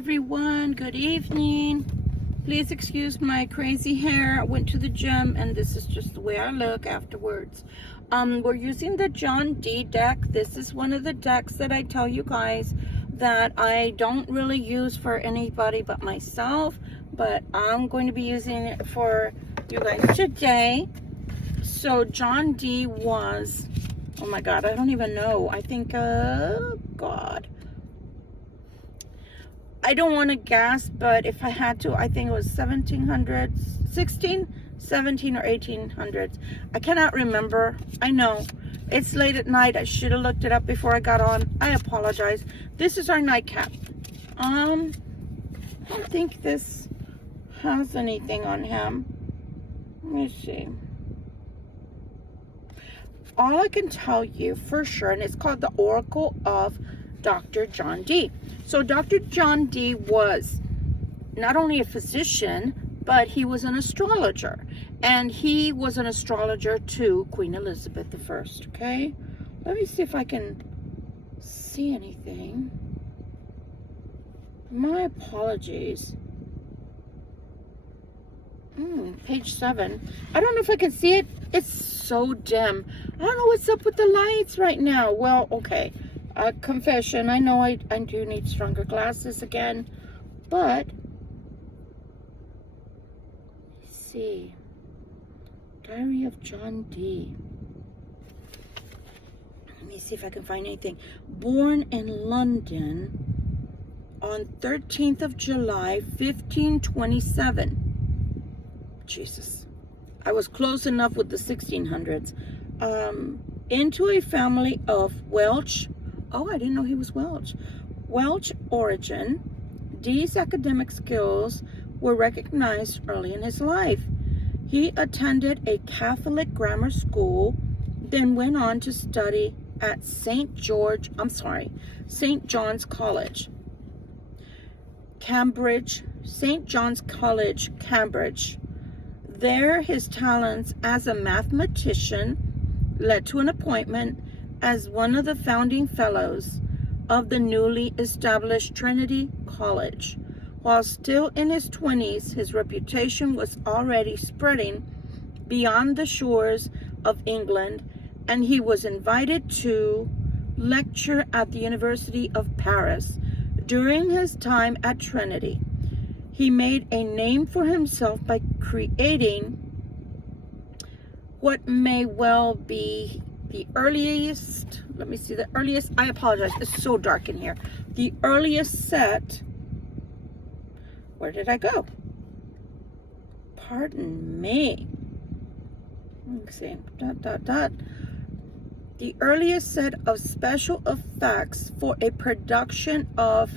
everyone, good evening. Please excuse my crazy hair. I went to the gym and this is just the way I look afterwards. We're using the John D deck. This is one of the decks that I tell you guys that I don't really use for anybody but myself, but I'm going to be using it for you guys today. So John D was, oh my god, I don't even know, I think god, I don't want to guess, but if I had to, I think it was 1700s, 16, 17 or 1800s. I cannot remember. I know it's late at night. I should have looked it up before I got on. I apologize. This is our nightcap. I don't think this has anything on him. Let me see. All I can tell you for sure, and it's called the Oracle of Dr. John D. So Dr. John D was not only a physician, but he was an astrologer. And he was an astrologer to Queen Elizabeth I, okay? Let me see if I can see anything. My apologies. Page 7. I don't know if I can see it. It's so dim. I don't know what's up with the lights right now. Well, okay. Confession, I know I do need stronger glasses again, but let's see. Diary of John D. Let me see if I can find anything. Born in London on 13th of July, 1527. Jesus. I was close enough with the 1600s. Into a family of Welsh. Oh, I didn't know he was Welsh. Welsh origin. Dee's academic skills were recognized early in his life. He attended a Catholic grammar school, then went on to study at St. John's College, Cambridge, St. John's College, Cambridge. There, his talents as a mathematician led to an appointment as one of the founding fellows of the newly established Trinity College. While still in his 20s, his reputation was already spreading beyond the shores of England, and he was invited to lecture at the University of Paris. During his time at Trinity, he made a name for himself by creating what may well be the earliest, I apologize, it's so dark in here. The earliest set, where did I go? Pardon me. Let's see, The earliest set of special effects for a production of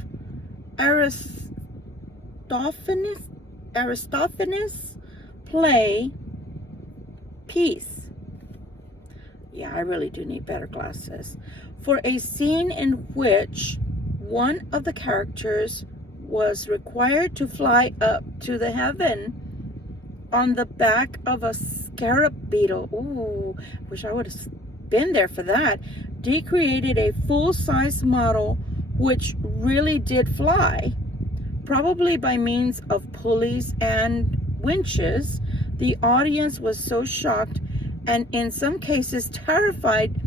Aristophanes' play, Peace. Yeah, I really do need better glasses. For a scene in which one of the characters was required to fly up to the heaven on the back of a scarab beetle. Ooh, wish I would have been there for that. Dee created a full-size model which really did fly, probably by means of pulleys and winches. The audience was so shocked and in some cases terrified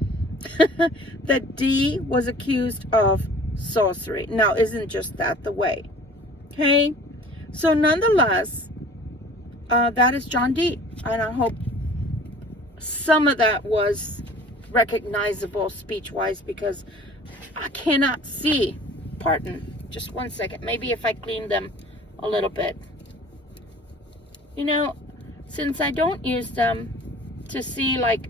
that Dee was accused of sorcery. Now, isn't just that the way? Okay, so nonetheless, that is John Dee, and I hope some of that was recognizable speech-wise, because I cannot see. Pardon, just one second. Maybe if I clean them a little bit. You know, since I don't use them to see, like,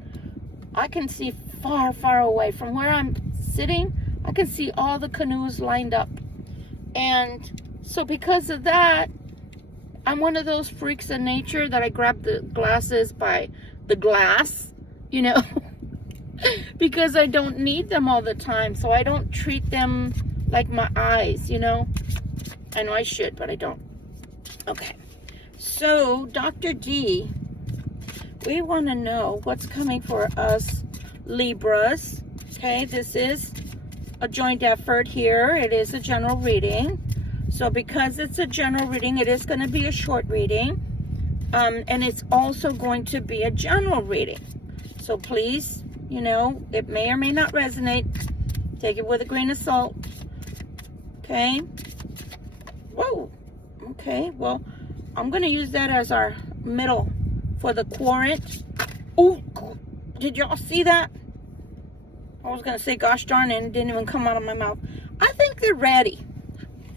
I can see far, far away from where I'm sitting. I can see all the canoes lined up, and so because of that, I'm one of those freaks of nature that I grab the glasses by the glass, you know, because I don't need them all the time, so I don't treat them like my eyes, you know. I know I should, but I don't. Okay, so Dr. D, we want to know what's coming for us Libras. Okay, this is a joint effort here. It is a general reading. So because it's a general reading, it is going to be a short reading. And it's also going to be a general reading. So please, you know, it may or may not resonate. Take it with a grain of salt. Okay. Whoa. Okay. Well, I'm going to use that as our middle for the quadrant. Oh, did y'all see that? I was going to say, gosh darn it, it didn't even come out of my mouth. I think they're ready.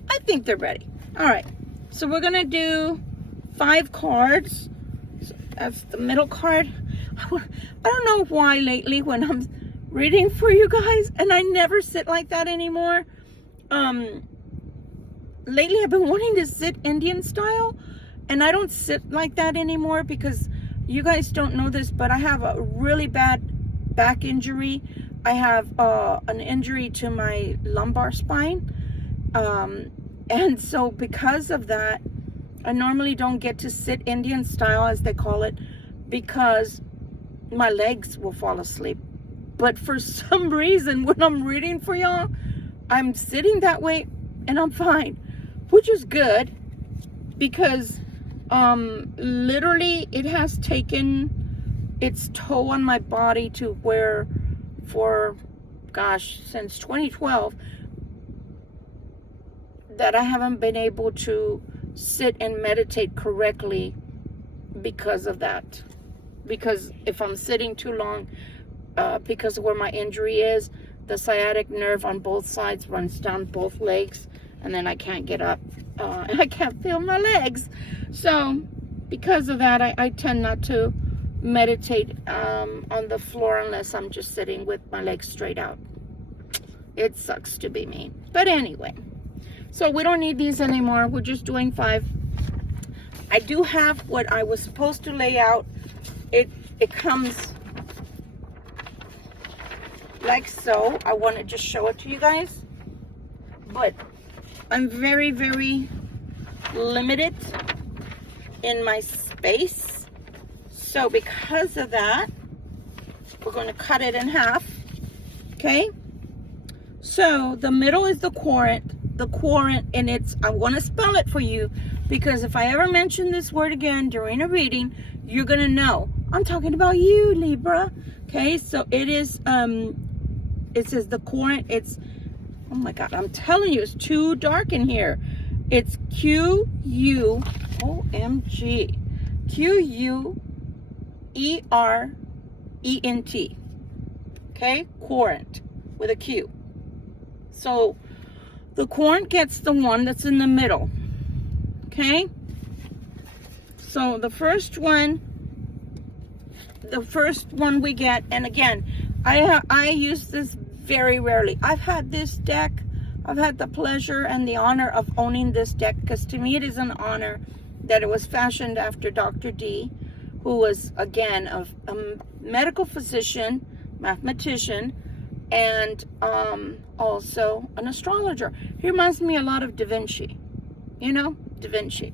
I think they're ready. All right. So we're going to do 5 cards. So that's the middle card. I don't know why lately when I'm reading for you guys, and I never sit like that anymore. Lately I've been wanting to sit Indian style, and I don't sit like that anymore because you guys don't know this, but I have a really bad back injury. I have an injury to my lumbar spine. And so because of that, I normally don't get to sit Indian style, as they call it, because my legs will fall asleep. But for some reason, when I'm reading for y'all, I'm sitting that way and I'm fine, which is good because literally it has taken its toll on my body to where for, gosh, since 2012, that I haven't been able to sit and meditate correctly because of that. Because if I'm sitting too long, because of where my injury is, the sciatic nerve on both sides runs down both legs, and then I can't get up, and I can't feel my legs. So because of that, I tend not to meditate on the floor unless I'm just sitting with my legs straight out. It sucks to be me. But anyway, so we don't need these anymore. We're just doing 5. I do have what I was supposed to lay out. It comes like so. I want to just show it to you guys. But I'm very, very limited in my space. So because of that, we're going to cut it in half. Okay? So the middle is the quadrant. The quadrant, and I'm going to spell it for you, because if I ever mention this word again during a reading, you're going to know. I'm talking about you, Libra. Okay, so it is, it says the quadrant, it's, oh my God, I'm telling you, it's too dark in here. It's Q-U-O-M-G. Q-U-E-R-E-N-T. Okay, quadrant with a Q. So the quadrant gets the one that's in the middle. Okay, so the first one we get, and again, I use this very rarely. I've had this deck, I've had the pleasure and the honor of owning this deck, because to me it is an honor that it was fashioned after Dr. D, who was, again, a medical physician, mathematician, and also an astrologer. He reminds me a lot of Da Vinci, you know, Da Vinci,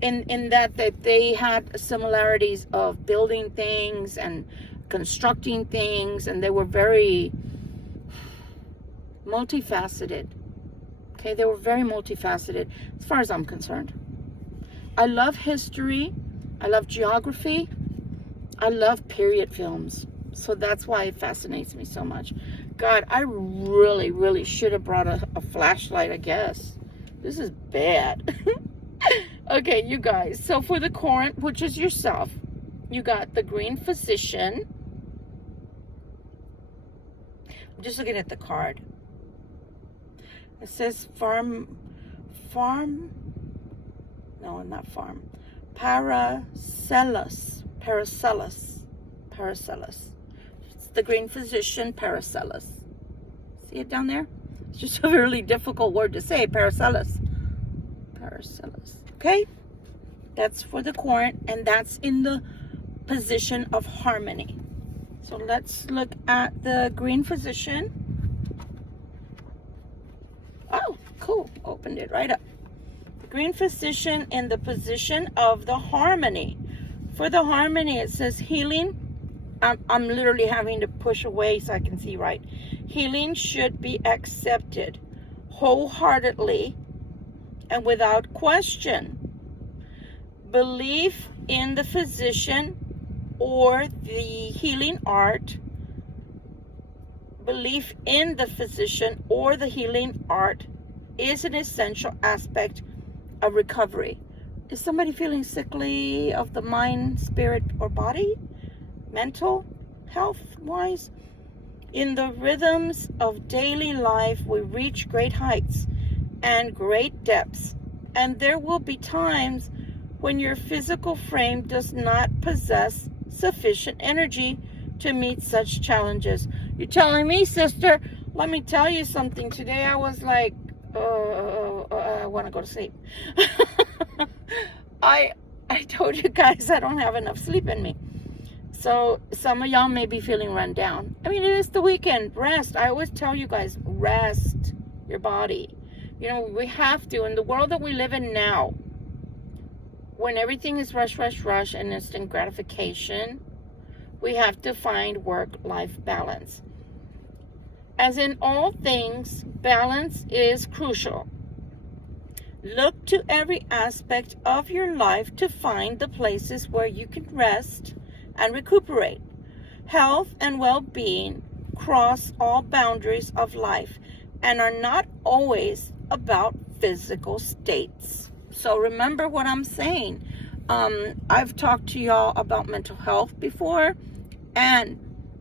in that they had similarities of building things and constructing things, and they were very multifaceted. Okay, they were very multifaceted as far as I'm concerned. I love history, I love geography, I love period films, so that's why it fascinates me so much. God, I really, really should have brought a flashlight, I guess. This is bad. Okay, you guys, so for the quadrant, which is yourself, you got the green physician. I'm just looking at the card. It says no, not farm. Paracelsus. It's the green physician, Paracelsus. See it down there? It's just a really difficult word to say, Paracelsus. Okay? That's for the quadrant, and that's in the position of harmony. So let's look at the green physician. Oh, cool. Opened it right up. The green physician in the position of the harmony. For the harmony, it says healing. I'm literally having to push away so I can see right. Healing should be accepted wholeheartedly and without question. Belief in the physician or the healing art, belief in the physician or the healing art is an essential aspect of recovery. Is somebody feeling sickly of the mind, spirit, or body? Mental health wise? In the rhythms of daily life, we reach great heights and great depths, and there will be times when your physical frame does not possess sufficient energy to meet such challenges. You're telling me, sister? Let me tell you something. Today I was like, I want to go to sleep. I told you guys I don't have enough sleep in me. So some of y'all may be feeling run down. I mean, it is the weekend. Rest. I always tell you guys, rest your body. You know, we have to. In the world that we live in now, when everything is rush, rush, rush, and instant gratification, we have to find work-life balance. As in all things, balance is crucial. Look to every aspect of your life to find the places where you can rest and recuperate. Health and well-being cross all boundaries of life and are not always about physical states. So remember what I'm saying. I've talked to y'all about mental health before, and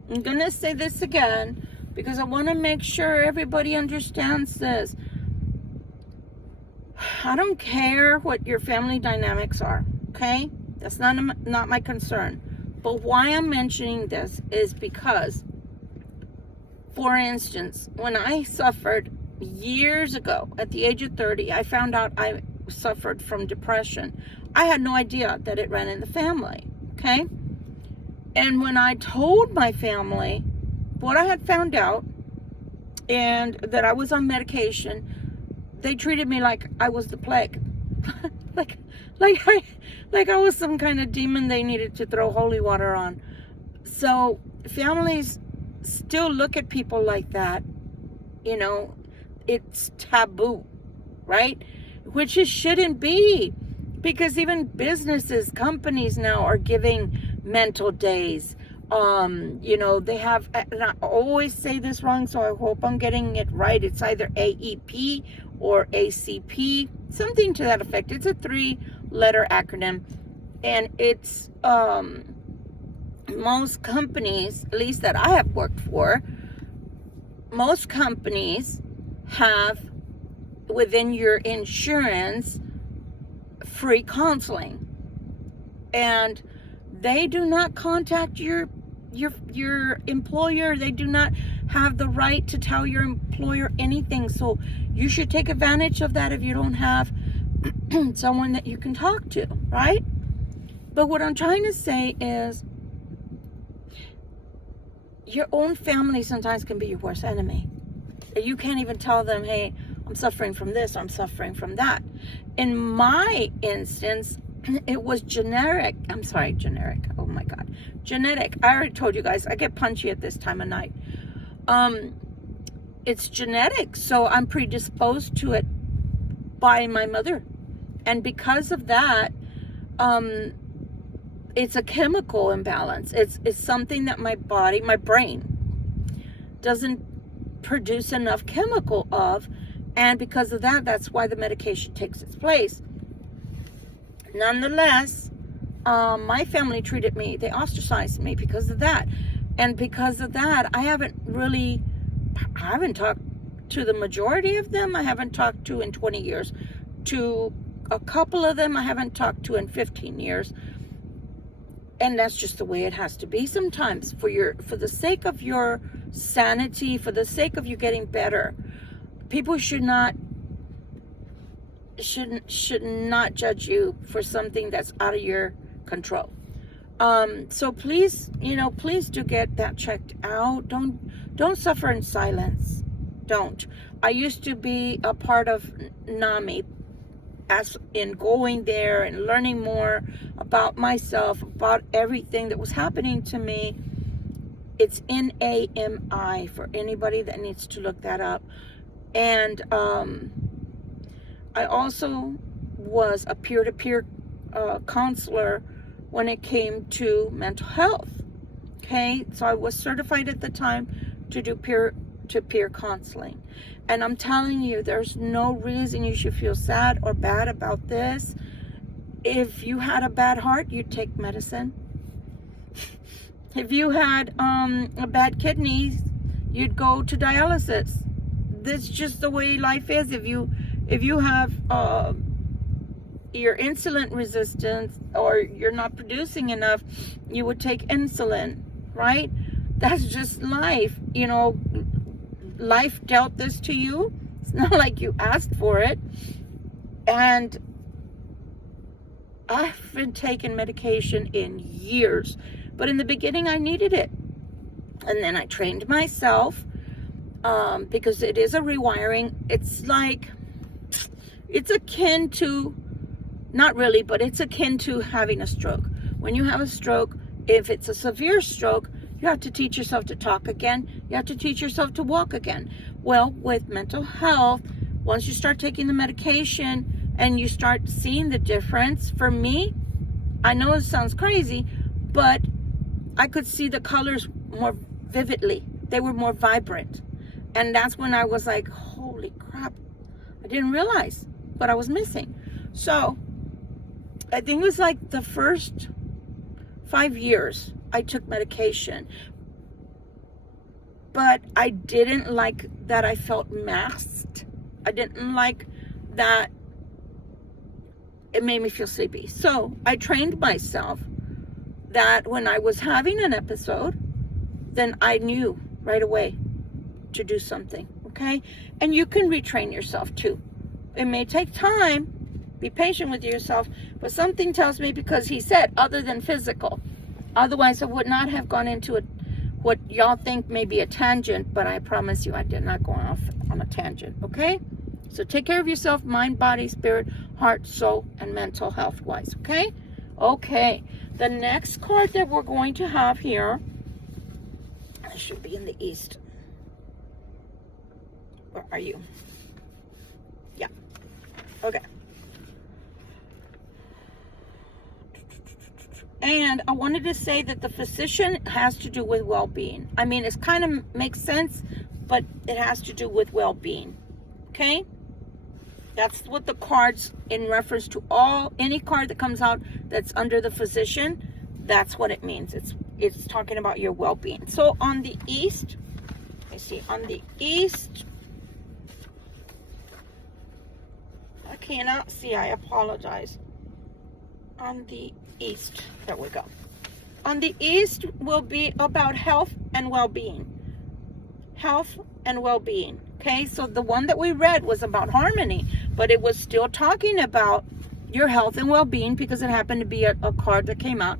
I'm going to say this again because I want to make sure everybody understands this. I don't care what your family dynamics are, okay? That's not my concern. But why I'm mentioning this is because, for instance, when I suffered years ago, at the age of 30, I found out I suffered from depression. I had no idea that it ran in the family, okay? And when I told my family what I had found out and that I was on medication, they treated me like I was the plague. like I was some kind of demon they needed to throw holy water on. So families still look at people like that. You know, it's taboo, right? Which it shouldn't be, because even businesses, companies now are giving mental days. You know, they have, and I always say this wrong, so I hope I'm getting it right. It's either AEP or ACP, something to that effect. It's a 3-letter acronym, and it's most companies, at least that I have worked for, most companies have within your insurance free counseling, and they do not contact your employer. They do not have the right to tell your employer anything. So you should take advantage of that if you don't have someone that you can talk to, right? But what I'm trying to say is your own family sometimes can be your worst enemy. You can't even tell them, hey, I'm suffering from this, or I'm suffering from that. In my instance, it was generic. Oh my God. Genetic. I already told you guys, I get punchy at this time of night. It's genetic. So I'm predisposed to it by my mother. And because of that, it's a chemical imbalance. It's something that my body, my brain, doesn't produce enough chemical of. And because of that, that's why the medication takes its place. Nonetheless, my family treated me, they ostracized me because of that. And because of that, I haven't talked to the majority of them. I haven't talked to in 20 years. To a couple of them, I haven't talked to in 15 years. And that's just the way it has to be sometimes. For the sake of your sanity, for the sake of you getting better, people should not judge you for something that's out of your control. So please, please do get that checked out. Don't suffer in silence. Don't. I used to be a part of NAMI, as in going there and learning more about myself, about everything that was happening to me. It's NAMI for anybody that needs to look that up. And I also was a peer-to-peer counselor when it came to mental health. Okay, so I was certified at the time to do peer-to-peer counseling. And I'm telling you, there's no reason you should feel sad or bad about this. If you had a bad heart, you'd take medicine. If you had a bad kidneys, you'd go to dialysis. That's just the way life is. If you have your insulin resistance, or you're not producing enough, you would take insulin, right? That's just life. You know, life dealt this to you. It's not like you asked for it. And I've been taking medication in years, but in the beginning I needed it. And then I trained myself, because it is a rewiring. It's like, it's akin to, not really, but it's akin to having a stroke. When you have a stroke, if it's a severe stroke, you have to teach yourself to talk again. You have to teach yourself to walk again. Well, with mental health, once you start taking the medication and you start seeing the difference, for me, I know it sounds crazy, but I could see the colors more vividly. They were more vibrant. And that's when I was like, holy crap, I didn't realize what I was missing. So I think it was like the first 5 years I took medication, but I didn't like that I felt masked. I didn't like that it made me feel sleepy. So I trained myself that when I was having an episode, then I knew right away to do something, okay? And you can retrain yourself too. It may take time. Be patient with yourself, but something tells me, because he said other than physical, otherwise I would not have gone into it, what y'all think may be a tangent, but I promise you I did not go off on a tangent, okay? So take care of yourself, mind, body, spirit, heart, soul, and mental health wise, okay? Okay, the next card that we're going to have here, it should be in the east. Where are you? Yeah, okay. And I wanted to say that the physician has to do with well-being. I mean, it kind of makes sense, but it has to do with well-being. Okay? That's what the cards, in reference to any card that comes out that's under the physician, that's what it means. It's talking about your well-being. So on the east, I see on the east, I cannot see, I apologize. On the east, there we go. On the east will be about health and well-being. Health and well-being. Okay, so the one that we read was about harmony, but it was still talking about your health and well-being, because it happened to be a card that came out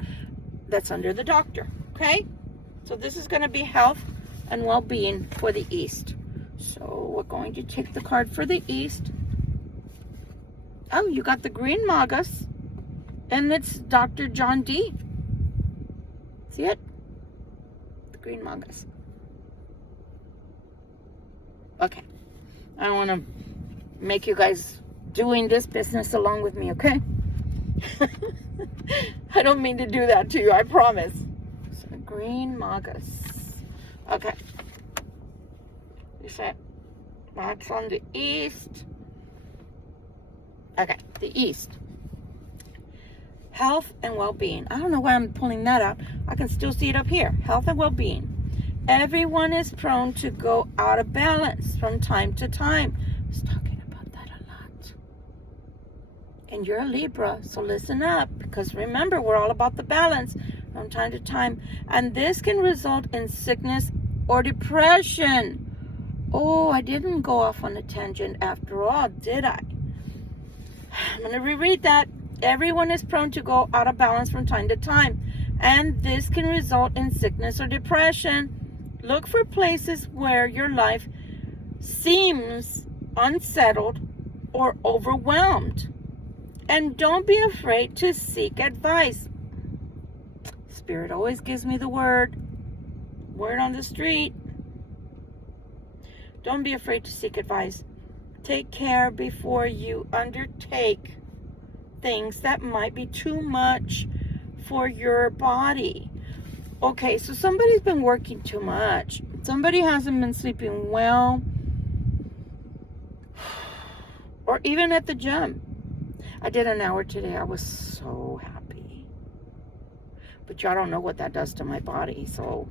that's under the doctor. Okay, so this is going to be health and well-being for the east. So we're going to take the card for the east. Oh, you got the green magus. And it's Dr. John D. See it? The green magus. Okay. I don't want to make you guys doing this business along with me, okay? I don't mean to do that to you, I promise. So, green magus. Okay. You said that's on the east. Okay, the east. Health and well-being. I don't know why I'm pulling that out. I can still see it up here. Health and well-being. Everyone is prone to go out of balance from time to time. I was talking about that a lot. And you're a Libra, so listen up, because remember, we're all about the balance from time to time. And this can result in sickness or depression. Oh, I didn't go off on a tangent after all, did I? I'm going to reread that. Everyone is prone to go out of balance from time to time, and this can result in sickness or depression. Look for places where your life seems unsettled or overwhelmed, and don't be afraid to seek advice. Spirit always gives me the word on the street. Don't be afraid to seek advice. Take care before you undertake things that might be too much for your body. Okay, so somebody's been working too much. Somebody hasn't been sleeping well. Or even at the gym. I did an hour today. I was so happy. But y'all don't know what that does to my body, so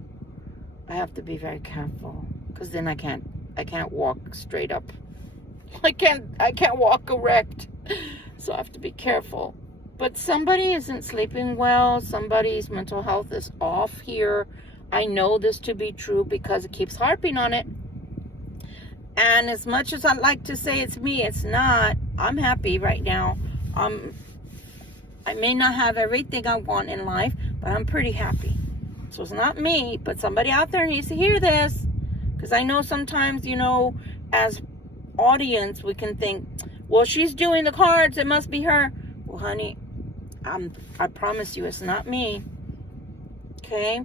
I have to be very careful, because then I can't walk straight up. I can't walk erect. So I have to be careful. But somebody isn't sleeping well. Somebody's mental health is off here. I know this to be true because it keeps harping on it. And as much as I'd like to say it's me, it's not. I'm happy right now. I may not have everything I want in life, but I'm pretty happy. So it's not me, but somebody out there needs to hear this. Because I know sometimes, you know, as audience, we can think, well, she's doing the cards, it must be her. Well, honey, I promise you it's not me. Okay?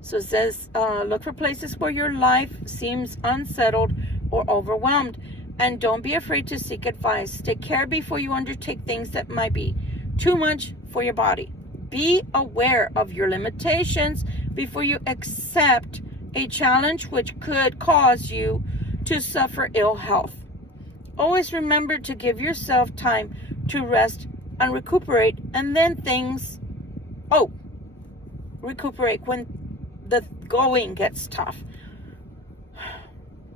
So it says, look for places where your life seems unsettled or overwhelmed. And don't be afraid to seek advice. Take care before you undertake things that might be too much for your body. Be aware of your limitations before you accept a challenge which could cause you to suffer ill health. Always remember to give yourself time to rest and recuperate, and then recuperate when the going gets tough.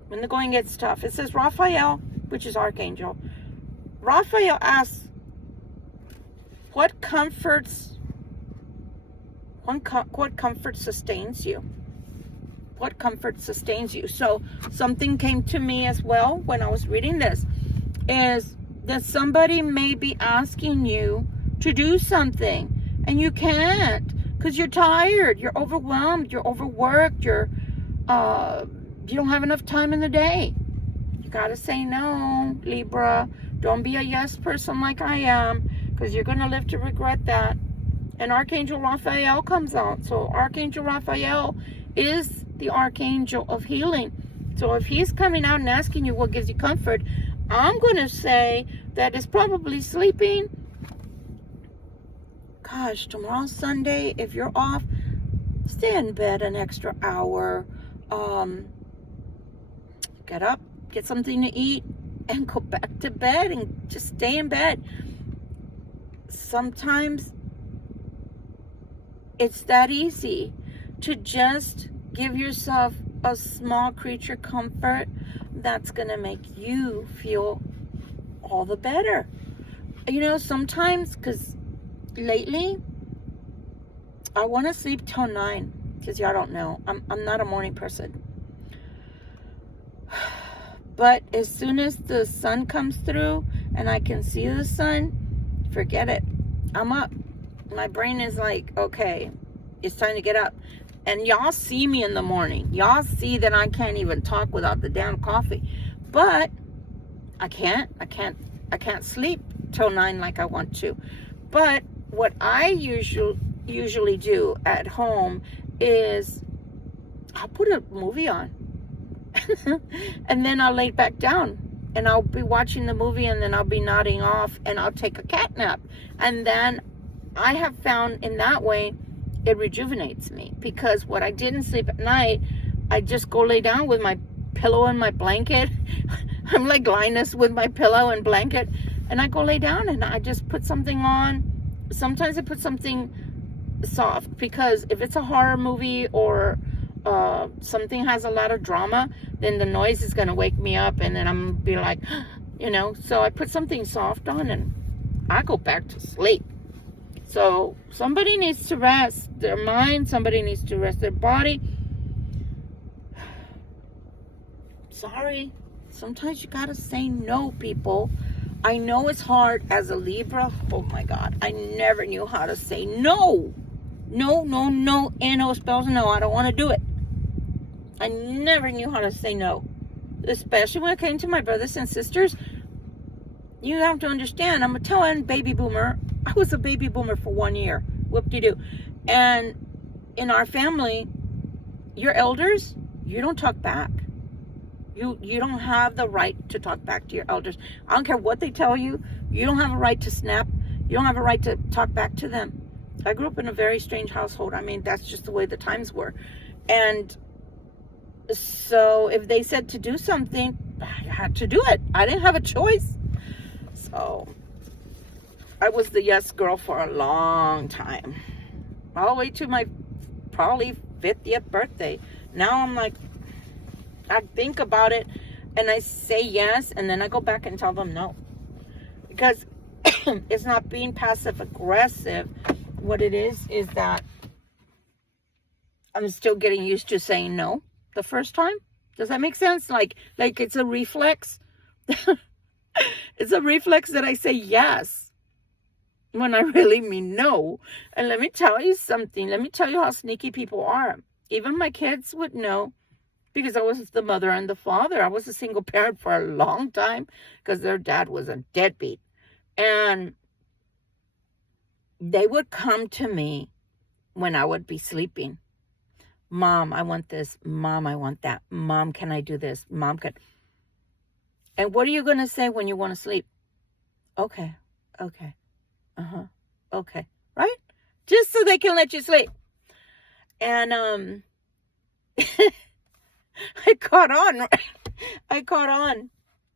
When the going gets tough. It says Raphael, which is Archangel. Raphael asks, what comfort sustains you? What comfort sustains you? So something came to me as well when I was reading this, is that somebody may be asking you to do something and you can't because you're tired, you're overwhelmed, you're overworked, you don't have enough time in the day. You gotta say no, Libra. Don't be a yes person like I am, because you're gonna live to regret that. And Archangel Raphael comes out. So Archangel Raphael is the Archangel of healing. So if he's coming out and asking you what gives you comfort, I'm gonna say that it's probably sleeping. Gosh, tomorrow's Sunday. If you're off, stay in bed an extra hour. Get up, get something to eat, and go back to bed and just stay in bed. Sometimes it's that easy to just give yourself a small creature comfort that's gonna make you feel all the better. You know, sometimes, because lately I want to sleep till 9, because y'all don't know, I'm not a morning person. But as soon as the sun comes through and I can see the sun, forget it. I'm up. My brain is like, okay, it's time to get up. And y'all see me in the morning. Y'all see that I can't even talk without the damn coffee. But I can't sleep till 9 like I want to. But what I usually do at home is I'll put a movie on. And then I'll lay back down and I'll be watching the movie, and then I'll be nodding off and I'll take a cat nap. And then I have found in that way it rejuvenates me, because what I didn't sleep at night, I just go lay down with my pillow and my blanket. I'm like Linus with my pillow and blanket, and I go lay down and I just put something on. Sometimes I put something soft, because if it's a horror movie or something has a lot of drama, then the noise is going to wake me up, and then I'm going to be like, you know, so I put something soft on and I go back to sleep. So somebody needs to rest their mind, somebody needs to rest their body. Sorry, sometimes you got to say no, people. I know it's hard as a Libra. Oh my God, I never knew how to say no. No, N-O spells no. I don't want to do it. I never knew how to say no. Especially when it came to my brothers and sisters. You have to understand, I'm a tail-end baby boomer. I was a baby boomer for 1 year. Whoop-de-doo. And in our family, your elders, you don't talk back. You don't have the right to talk back to your elders. I don't care what they tell you. You don't have a right to snap. You don't have a right to talk back to them. I grew up in a very strange household. I mean, that's just the way the times were. And so if they said to do something, I had to do it. I didn't have a choice. So I was the yes girl for a long time. All the way to my probably 50th birthday. Now I'm like, I think about it and I say yes, and then I go back and tell them no. Because it's not being passive aggressive. What it is that I'm still getting used to saying no the first time. Does that make sense? Like it's a reflex. It's a reflex that I say yes when I really mean no. And let me tell you something. Let me tell you how sneaky people are. Even my kids would know, because I was the mother and the father. I was a single parent for a long time because their dad was a deadbeat. And they would come to me when I would be sleeping. Mom, I want this. Mom, I want that. Mom, can I do this? Mom, can... And what are you going to say when you want to sleep? Okay. Okay. Uh-huh. Okay. Right? Just so they can let you sleep. And I caught on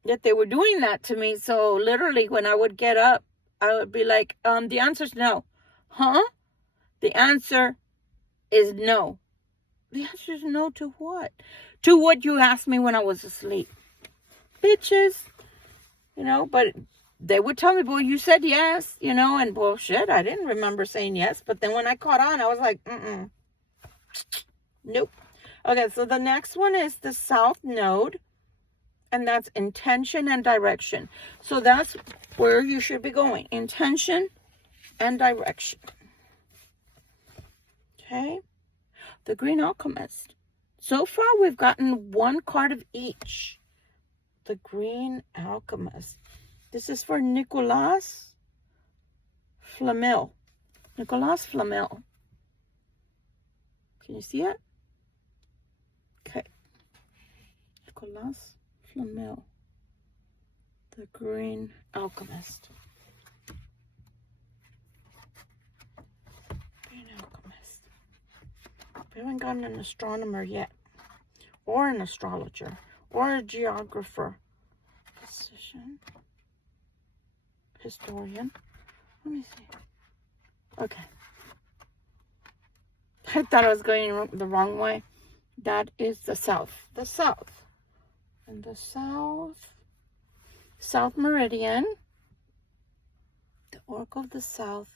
that they were doing that to me. So literally when I would get up, I would be like, the answer's no. Huh? The answer is no. The answer is no to what? To what you asked me when I was asleep. Bitches. You know, but they would tell me, well, you said yes, you know, and bullshit. I didn't remember saying yes. But then when I caught on, I was like, nope. Okay, so the next one is the South Node. And that's intention and direction. So that's where you should be going. Intention and direction. Okay. The Green Alchemist. So far, we've gotten one card of each. The Green Alchemist. This is for Nicolas Flamel. Nicolas Flamel. Can you see it? Okay. Nicolas Flamel. The Green Alchemist. Green Alchemist. We haven't gotten an astronomer yet. Or an astrologer. Or a geographer. Physician. Historian. Let me see. Okay. I thought I was going the wrong way. That is the South. The South. And the South Meridian. The Oracle of the South.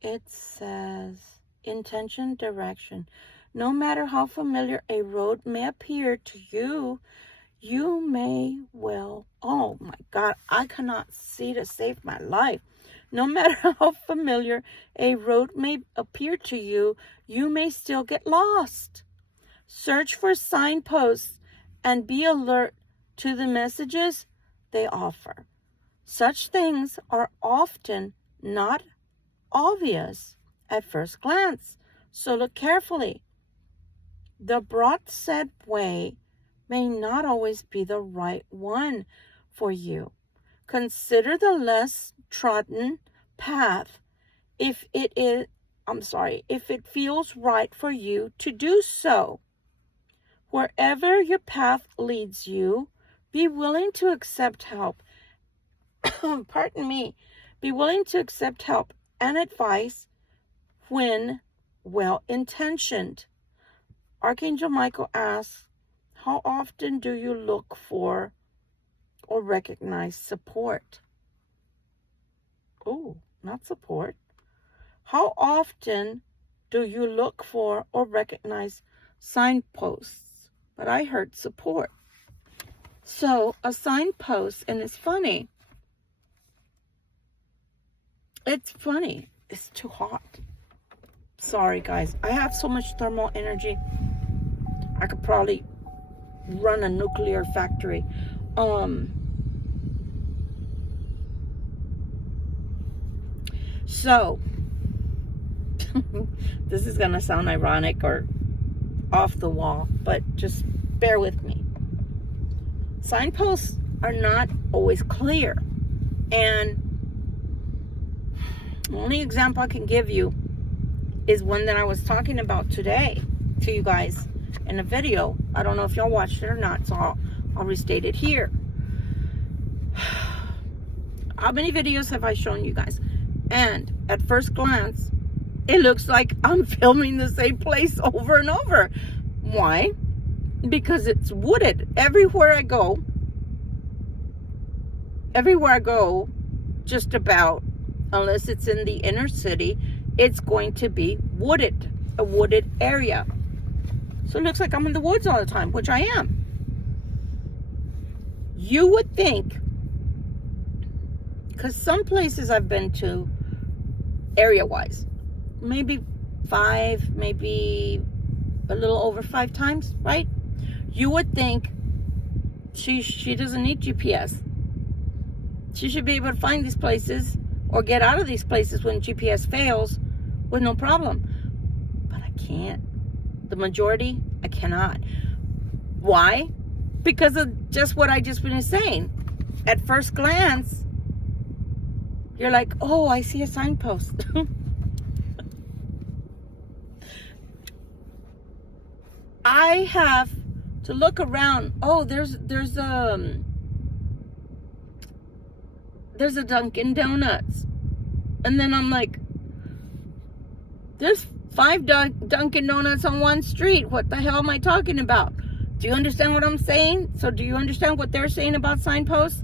It says, intention, direction. No matter how familiar a road may appear to you, you may well, oh my God, I cannot see to save my life. No matter how familiar a road may appear to you, you may still get lost. Search for signposts and be alert to the messages they offer. Such things are often not obvious at first glance, so look carefully. The broad-said way may not always be the right one for you. Consider the less trodden path if it feels right for you to do so. Wherever your path leads you, be willing to accept help. Pardon me. Be willing to accept help and advice when well-intentioned. Archangel Michael asks, how often do you look for or recognize support? Oh, not support. How often do you look for or recognize signposts? But I heard support. So a signpost, and it's funny. It's funny. It's too hot. Sorry, guys. I have so much thermal energy. I could probably run a nuclear factory. So this is gonna sound ironic or off the wall, but just bear with me. signposts are not always clear. And the only example I can give you is one that I was talking about today to you guys in a video. I don't know if y'all watched it or not, so I'll restate it here. How many videos have I shown you guys? And at first glance, it looks like I'm filming the same place over and over. Why? Because it's wooded. Everywhere I go, just about, unless it's in the inner city, it's going to be wooded, a wooded area. So it looks like I'm in the woods all the time, which I am. You would think, because some places I've been to, area-wise, maybe 5, maybe a little over 5 times, right? You would think she doesn't need GPS. She should be able to find these places or get out of these places when GPS fails with no problem. But I can't. The majority, I cannot. Why? Because of just what I just finished saying. At first glance, you're like, oh, I see a signpost. I have to look around. Oh, there's a Dunkin' Donuts. And then I'm like, there's 5 Dunkin' Donuts on one street. What the hell am I talking about? Do you understand what I'm saying? So do you understand what they're saying about signposts?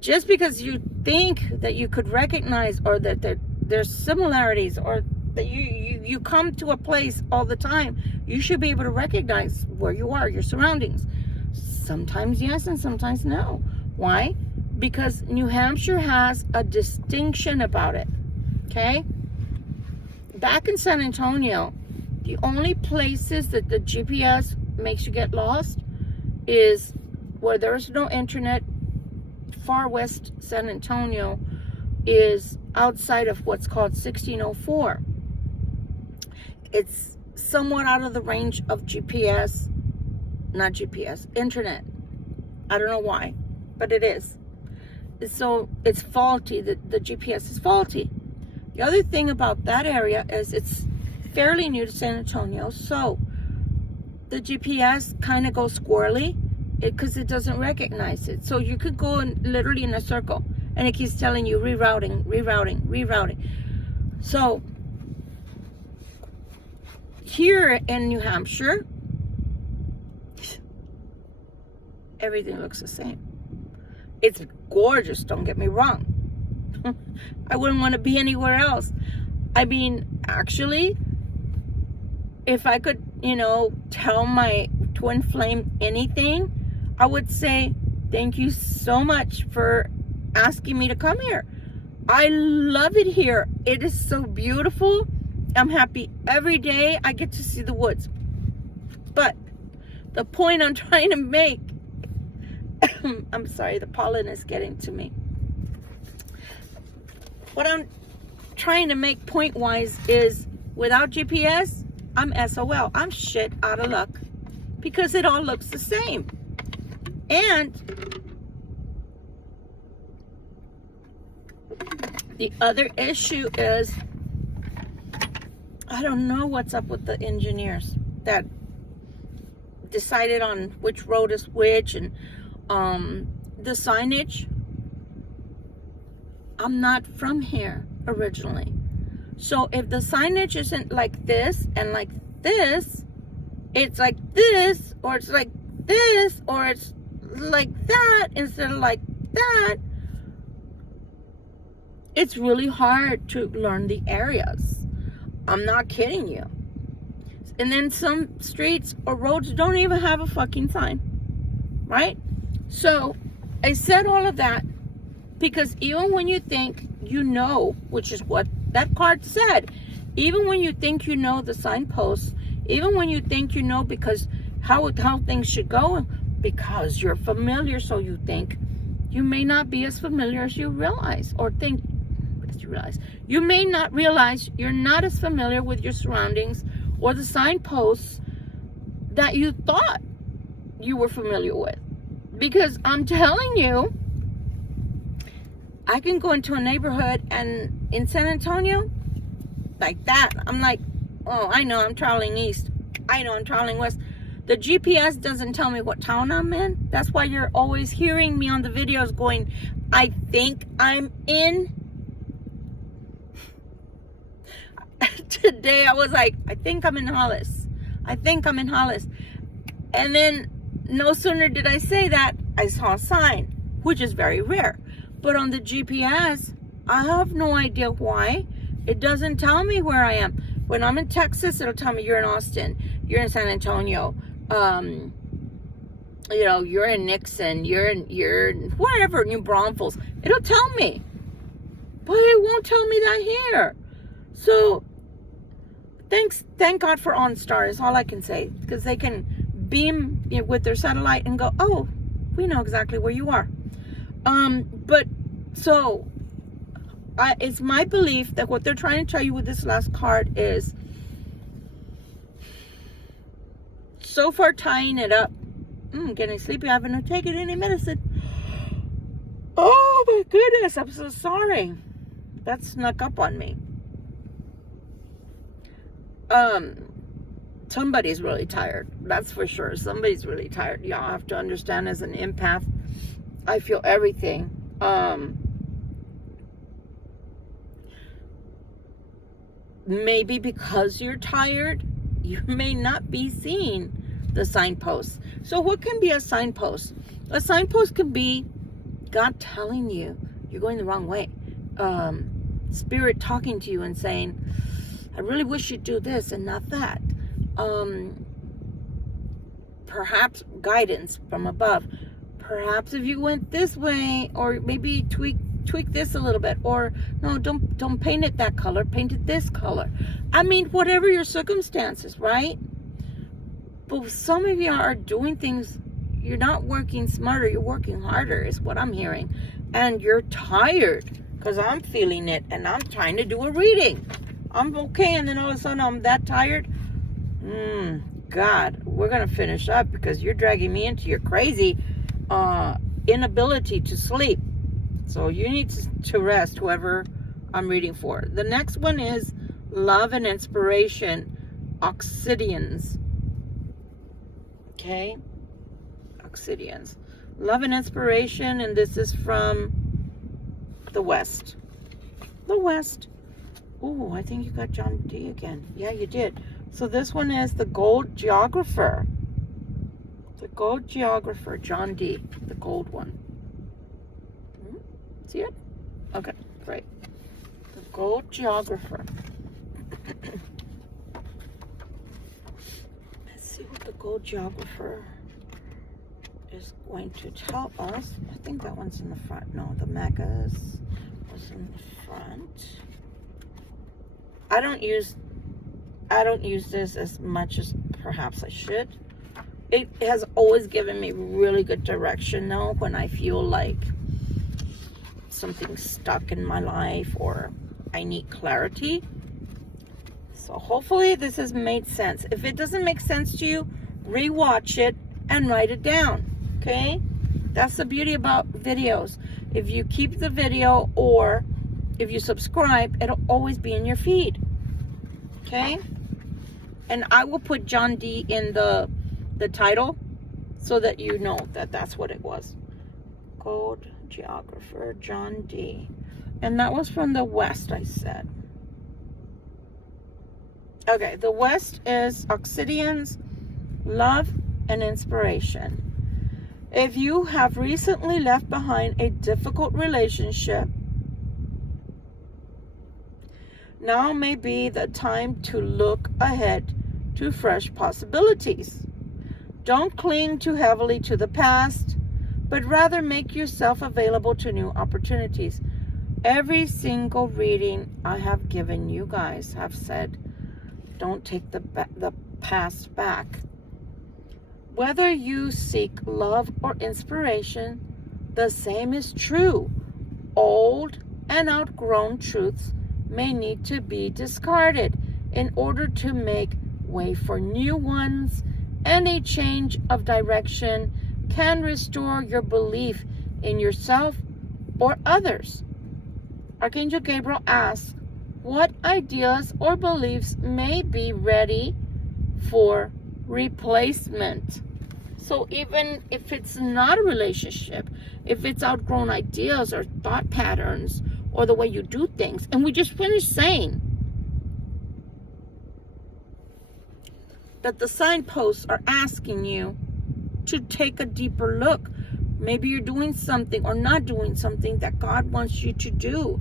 Just because you think that you could recognize, or that there's similarities, or that you come to a place all the time, you should be able to recognize where you are, your surroundings. Sometimes yes and sometimes no. Why? Because New Hampshire has a distinction about it. Okay? Back in San Antonio, the only places that the GPS makes you get lost is where there's no internet. Far west San Antonio is outside of what's called 1604. It's somewhat out of the range of GPS, not GPS, internet. I don't know why, but it is. So it's faulty. The GPS is faulty. The other thing about that area is it's fairly new to San Antonio, so the GPS kind of goes squirrely because it doesn't recognize it. So you could go literally in a circle, and it keeps telling you rerouting. So here in New Hampshire, everything looks the same. It's gorgeous, don't get me wrong. I wouldn't want to be anywhere else. I mean, actually, if I could, tell my twin flame anything, I would say, thank you so much for asking me to come here. I love it here. It is so beautiful. I'm happy every day I get to see the woods. But the point I'm trying to make, I'm sorry, the pollen is getting to me. What I'm trying to make point-wise is, without GPS, I'm SOL. I'm shit out of luck. Because it all looks the same. And the other issue is, I don't know what's up with the engineers that decided on which road is which, and the signage. I'm not from here originally. So if the signage isn't like this and like this, it's like this, or it's like this, or it's like that instead of like that, it's really hard to learn the areas. I'm not kidding you. And then some streets or roads don't even have a fucking sign, right? So I said all of that because even when you think you know, which is what that card said, even when you think you know the signposts, even when you think you know because how things should go, because you're familiar, so you think, you may not be as familiar as you realize, or think as you realize. You may not realize you're not as familiar with your surroundings or the signposts that you thought you were familiar with. Because I'm telling you, I can go into a neighborhood and in San Antonio, like that, I'm like, oh, I know I'm traveling east. I know I'm traveling west. The GPS doesn't tell me what town I'm in. That's why you're always hearing me on the videos going, I think I'm in. Today I was like, I think I'm in Hollis. I think I'm in Hollis. And then no sooner did I say that, I saw a sign, which is very rare. But on the GPS, I have no idea why. It doesn't tell me where I am. When I'm in Texas, it'll tell me you're in Austin, you're in San Antonio, you know, you're in Nixon, you're in wherever, New Braunfels. It'll tell me. But it won't tell me that here. So thank God for OnStar is all I can say, because they can beam with their satellite and go, oh, we know exactly where you are. But so it's my belief that what they're trying to tell you with this last card is, so far tying it up. I'm getting sleepy. I haven't taken any medicine. Oh my goodness, I'm so sorry. That snuck up on me. Somebody's really tired. That's for sure. Somebody's really tired. Y'all have to understand, as an empath, I feel everything. Maybe because you're tired, you may not be seeing the signposts. So what can be a signpost? A signpost can be God telling you you're going the wrong way. Spirit talking to you and saying, I really wish you'd do this and not that. Perhaps guidance from above. Perhaps if you went this way, or maybe tweak this a little bit, or no, don't paint it that color, paint it this color. I mean, whatever your circumstances, right? But some of you are doing things, you're not working smarter, you're working harder, is what I'm hearing. And you're tired, because I'm feeling it, and I'm trying to do a reading. I'm okay, and then all of a sudden I'm that tired. God, we're going to finish up, because you're dragging me into your crazy inability to sleep. So you need to rest, whoever I'm reading for. The next one is Love and Inspiration, Obsidians. Okay? Obsidians. Love and Inspiration, and this is from the West. The West. Oh, I think you got John D again. Yeah, you did. So this one is the Gold Geographer. The Gold Geographer, John D. The gold one. See it? Okay, great. The Gold Geographer. Let's see what the Gold Geographer is going to tell us. I think that one's in the front. No, the Megas was in the front. I don't use this as much as perhaps I should. It has always given me really good direction, though, when I feel like something's stuck in my life or I need clarity. So hopefully this has made sense. If it doesn't make sense to you, rewatch it and write it down. Okay? That's the beauty about videos. If you keep the video, or if you subscribe, it'll always be in your feed. Okay? And I will put John D in the title so that you know that that's what it was. Gold Geographer, John D. And that was from the West, I said. Okay, the West is Obsidians, Love and Inspiration. If you have recently left behind a difficult relationship, now may be the time to look ahead to fresh possibilities. Don't cling too heavily to the past, but rather make yourself available to new opportunities. Every single reading I have given you guys have said, don't take the past back. Whether you seek love or inspiration, the same is true. Old and outgrown truths may need to be discarded in order to make way for new ones Any change of direction can restore your belief in yourself or others. Archangel Gabriel asks, what ideas or beliefs may be ready for replacement? So even if it's not a relationship, if it's outgrown ideas or thought patterns or the way you do things, and we just finished saying that the signposts are asking you to take a deeper look. Maybe you're doing something or not doing something that God wants you to do.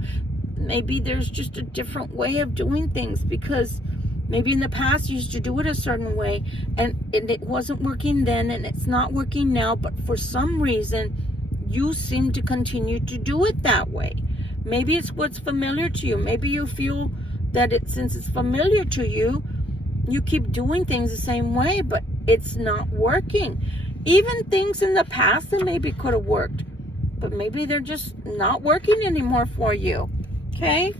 Maybe there's just a different way of doing things, because maybe in the past you used to do it a certain way and it wasn't working then and it's not working now, but for some reason you seem to continue to do it that way. Maybe it's what's familiar to you. Maybe you feel that since it's familiar to you, you keep doing things the same way, but it's not working. Even things in the past that maybe could have worked, but maybe they're just not working anymore for you. Okay?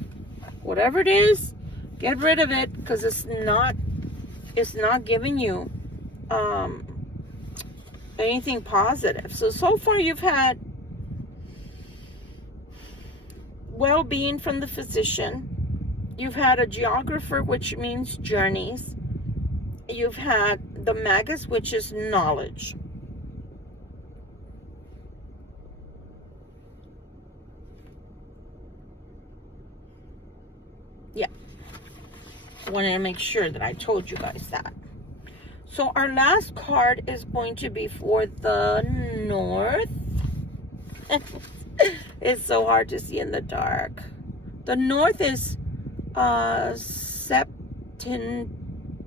Whatever it is, get rid of it, because it's not giving you anything positive. So far you've had well-being from the physician. You've had a geographer, which means journeys. You've had the magus, which is knowledge. Yeah. I wanted to make sure that I told you guys that. So our last card is going to be for the north. It's so hard to see in the dark. The north is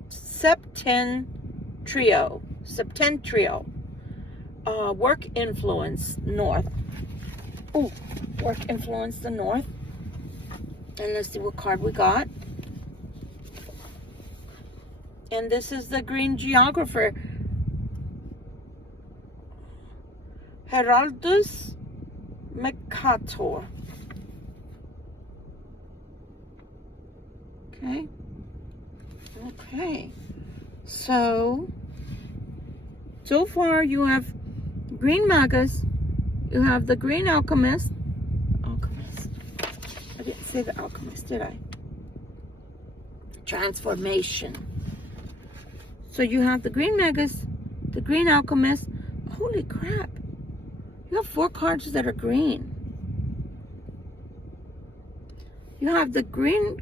septentrio. Work influence, north. Ooh, work influence, the north. And let's see what card we got. And this is the green geographer, Heraldus Mercator. Okay. So far you have green magus, you have the green alchemist. I didn't say the alchemist, did I? Transformation. So you have the green magus, the green alchemist. Holy crap. You have 4 cards that are green. You have the green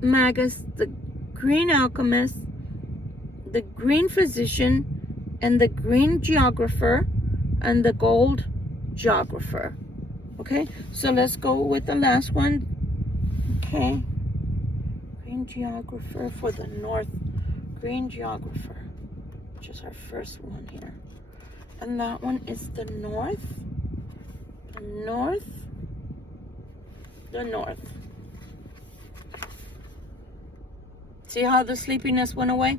magus, the green alchemist, the green physician, and the green geographer, and the gold geographer. Okay, so let's go with the last one. Okay, green geographer for the north. Green geographer, which is our first one here. And that one is the north. The north. The north. See how the sleepiness went away?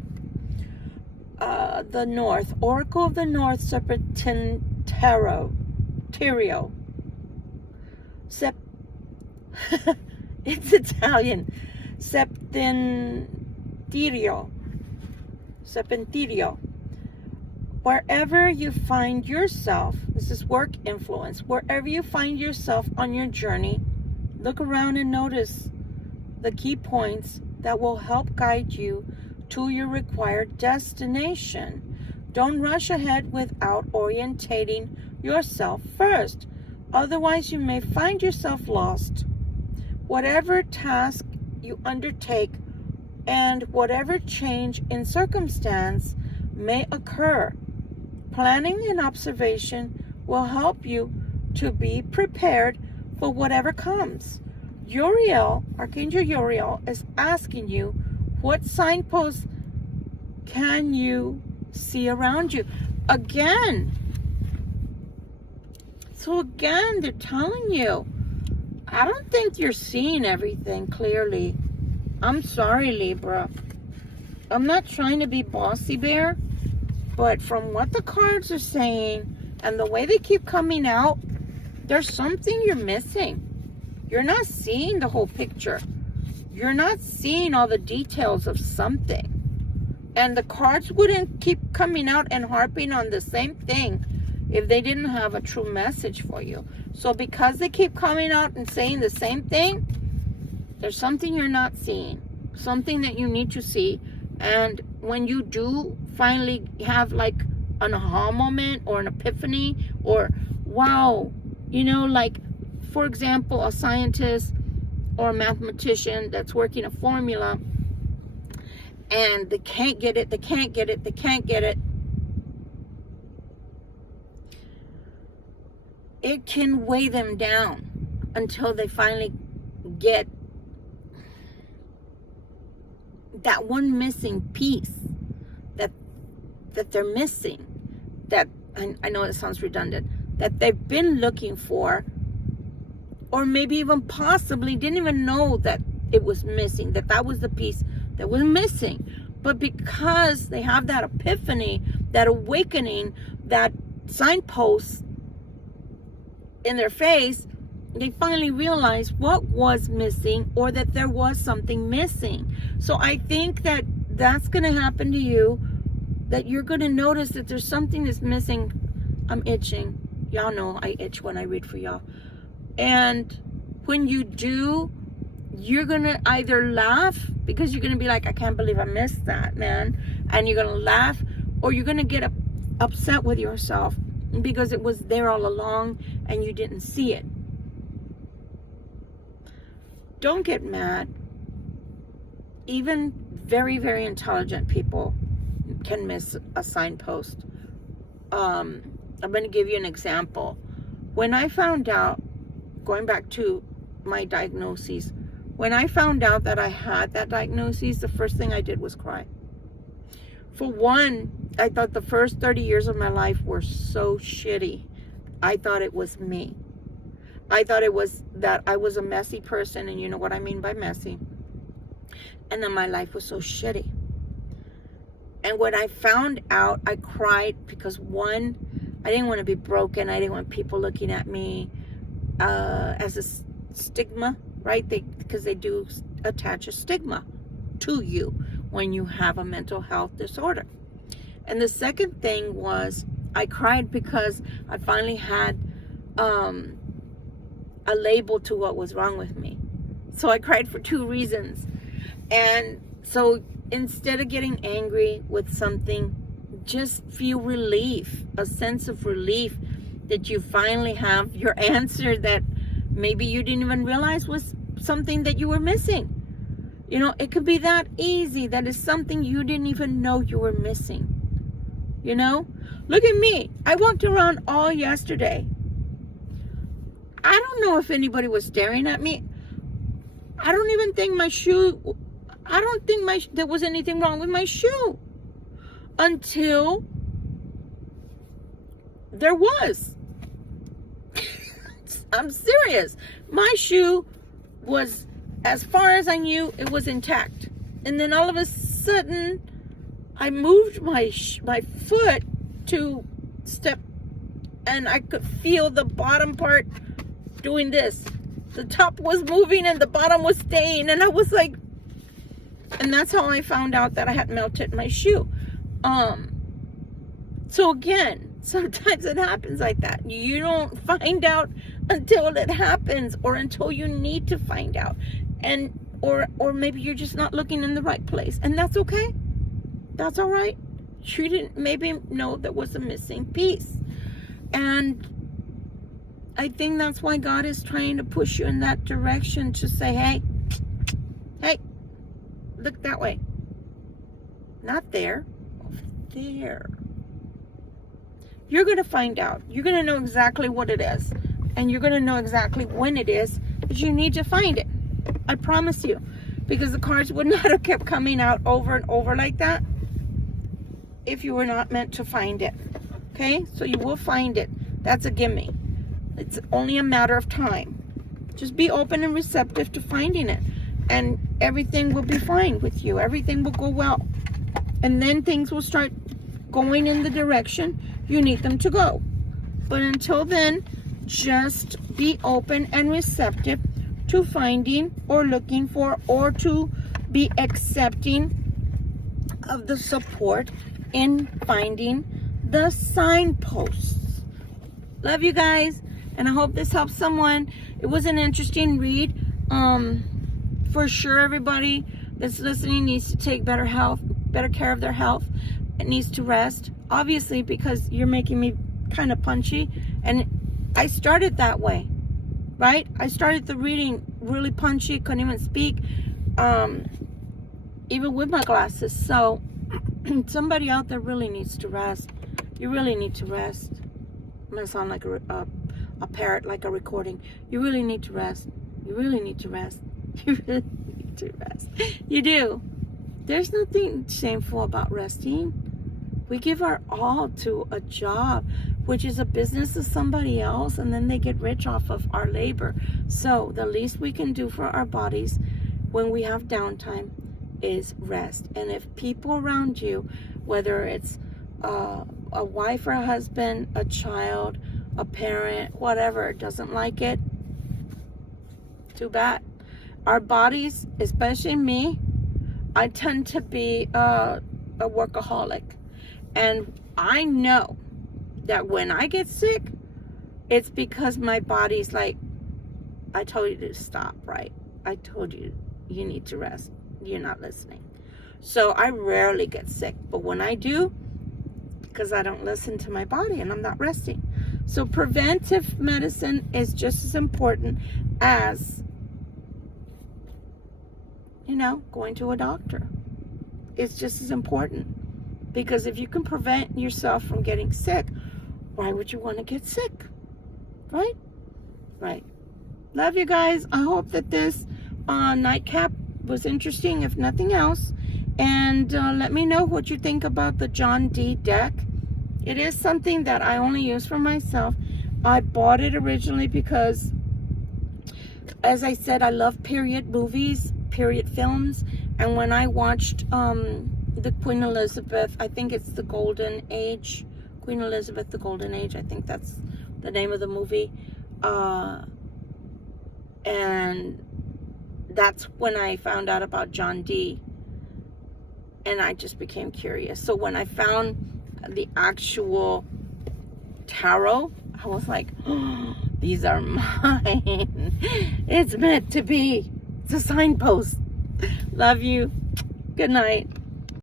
The north. Oracle of the North, Serpentero. It's Italian. Serpentirio. Wherever you find yourself, this is work influence. Wherever you find yourself on your journey, look around and notice the key points that will help guide you to your required destination. Don't rush ahead without orientating yourself first. Otherwise, you may find yourself lost. Whatever task you undertake and whatever change in circumstance may occur, planning and observation will help you to be prepared for whatever comes. Uriel, Archangel Uriel, is asking you, what signposts can you see around you? Again. So again, they're telling you, I don't think you're seeing everything clearly. I'm sorry, Libra. I'm not trying to be bossy bear, but from what the cards are saying and the way they keep coming out, there's something you're missing. You're not seeing the whole picture. You're not seeing all the details of something. And the cards wouldn't keep coming out and harping on the same thing if they didn't have a true message for you. So because they keep coming out and saying the same thing, there's something you're not seeing, something that you need to see. And when you do finally have like an aha moment or an epiphany, or wow, you know, like for example, a scientist or a mathematician that's working a formula and they can't get it, they can't get it, they can't get it. It can weigh them down until they finally get that one missing piece that they're missing, that I know it sounds redundant, that they've been looking for, or maybe even possibly didn't even know that it was missing, that was the piece that was missing. But because they have that epiphany, that awakening, that signpost in their face, they finally realize what was missing, or that there was something missing. So I think that that's going to happen to you, that you're going to notice that there's something that's missing. I'm itching. Y'all know I itch when I read for y'all. And when you do, you're going to either laugh, because you're going to be like, I can't believe I missed that, man. And you're going to laugh, or you're going to get upset with yourself because it was there all along and you didn't see it. Don't get mad. Even very, very intelligent people can miss a signpost. I'm going to give you an example. When I found out, going back to my diagnoses, when I found out that I had that diagnosis, the first thing I did was cry. For one, I thought the first 30 years of my life were so shitty. I thought it was me. I thought it was that I was a messy person, and you know what I mean by messy. And then my life was so shitty. And when I found out, I cried because one, I didn't want to be broken. I didn't want people looking at me as a stigma, right? Because they do attach a stigma to you when you have a mental health disorder. And the second thing was, I cried because I finally had a label to what was wrong with me. So I cried for two reasons. And so instead of getting angry with something, just feel relief, a sense of relief that you finally have your answer that maybe you didn't even realize was something that you were missing. You know, it could be that easy. That is something you didn't even know you were missing. You know, look at me. I walked around all yesterday. I don't know if anybody was staring at me. I don't even think there was anything wrong with my shoe until there was. I'm serious. My shoe was, as far as I knew, it was intact. And then all of a sudden, I moved my foot to step, and I could feel the bottom part doing this. The top was moving and the bottom was staying, and I was like, and that's how I found out that I had melted my shoe. So again, sometimes it happens like that. You don't find out until it happens, or until you need to find out, and or maybe you're just not looking in the right place, and that's okay. That's all right. You didn't maybe know there was a missing piece, and I think that's why God is trying to push you in that direction, to say, hey, look that way. Not there, over there. You're going to find out. You're going to know exactly what it is. And you're going to know exactly when it is, but you need to find it. I promise you. Because the cards would not have kept coming out over and over like that if you were not meant to find it. Okay? So you will find it. That's a gimme. It's only a matter of time. Just be open and receptive to finding it. And everything will be fine with you. Everything will go well. And then things will start going in the direction you need them to go. But until then, just be open and receptive to finding or looking for, or to be accepting of the support in finding the signposts. Love you guys, and I hope this helps someone. It was an interesting read. For sure, everybody that's listening needs to take better care of their health. It needs to rest, obviously, because you're making me kind of punchy, and I started that way, right? I started the reading really punchy, couldn't even speak, even with my glasses. So somebody out there really needs to rest. You really need to rest. I'm gonna sound like a parrot, like a recording. You really need to rest. You really need to rest. You really need to rest. You do. There's nothing shameful about resting. We give our all to a job, which is a business of somebody else, and then they get rich off of our labor. So the least we can do for our bodies when we have downtime is rest. And if people around you, whether it's a wife or a husband, a child, a parent, whatever, doesn't like it, too bad. Our bodies, especially me, I tend to be a workaholic. And I know that when I get sick, it's because my body's like, I told you to stop, right? I told you, you need to rest. You're not listening. So I rarely get sick. But when I do, because I don't listen to my body and I'm not resting. So preventive medicine is just as important as, going to a doctor. It's just as important. Because if you can prevent yourself from getting sick, why would you want to get sick? Right? Right. Love you guys. I hope that this nightcap was interesting, if nothing else. And let me know what you think about the John D deck. It is something that I only use for myself. I bought it originally because, as I said, I love period movies, period films. And when I watched the Queen Elizabeth, I think it's the Golden Age, Queen Elizabeth, the Golden Age, I think that's the name of the movie, and that's when I found out about John D, and I just became curious. So when I found the actual tarot, I was like, oh, these are mine. It's meant to be. It's a signpost. Love you. Good night.